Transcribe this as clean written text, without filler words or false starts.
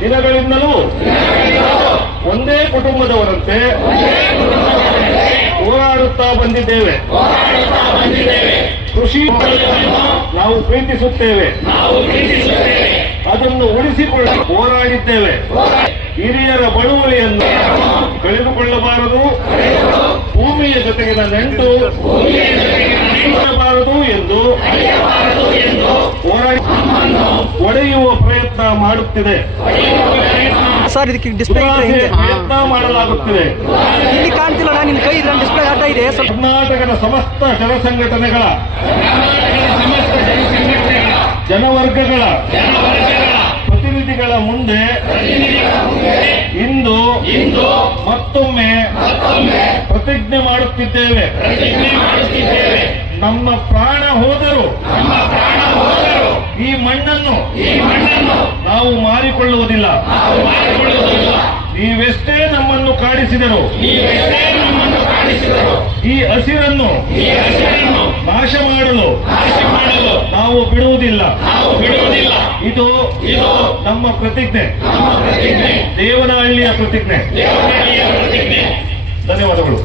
ದಿನಗಳಿಂದಲೂ ಒಂದೇ ಕುಟುಂಬದವರಂತೆ ಹೋರಾಡುತ್ತಾ ಬಂದಿದ್ದೇವೆ. ಕೃಷಿ ನಾವು ಪ್ರೀತಿಸುತ್ತೇವೆ, ಅದನ್ನು ಉಳಿಸಿಕೊಳ್ಳಲು ಹೋರಾಡಿದ್ದೇವೆ. ಹಿರಿಯರ ಬಳುವಳಿಯನ್ನು ಕಳೆದುಕೊಳ್ಳಬಾರದು, ಭೂಮಿಯ ಜೊತೆಗಿನ ನಂಟು ಬಾರದು ಎಂದು ಹೋರಾಡಿ ಒಡೆಯುವ ಪ್ರಯತ್ನ ಮಾಡುತ್ತಿದೆ. ಸರ್, ಇದಕ್ಕೆ ಡಿಸ್ಪ್ಲೇ ಪ್ರಯತ್ನ ಮಾಡಲಾಗುತ್ತಿದೆ. ಇಲ್ಲಿ ಕಾಣ್ತಿಲ್ಲ, ನಿನ್ನ ಕೈ ಡಿಸ್ಪ್ಲೇ ಆಟ ಇದೆ. ಕರ್ನಾಟಕದ ಸಮಸ್ತ ಜನ ಸಂಘಟನೆಗಳ ಜನವರ್ಗಗಳ ಪ್ರತಿನಿಧಿಗಳ ಮುಂದೆ ಇಂದು ಮತ್ತೊಮ್ಮೆ ಪ್ರತಿಜ್ಞೆ ಮಾಡುತ್ತಿದ್ದೇವೆ. ನಮ್ಮ ಪ್ರಾಣ ಹೋದರೂ ಈ ಮಣ್ಣನ್ನು ನಾವು ಮಾರಿಕೊಳ್ಳುವುದಿಲ್ಲ. ನೀವೆಷ್ಟೇ ನಮ್ಮನ್ನು ಕಾಡಿಸಿದರು, ಈ ಹಸಿರನ್ನು ನಾಶ ಮಾಡಲು ನಾವು ಬಿಡುವುದಿಲ್ಲ. ಇದು ನಮ್ಮ ಪ್ರತಿಜ್ಞೆ, ದೇವನಹಳ್ಳಿಯ ಪ್ರತಿಜ್ಞೆ. ಧನ್ಯವಾದಗಳು.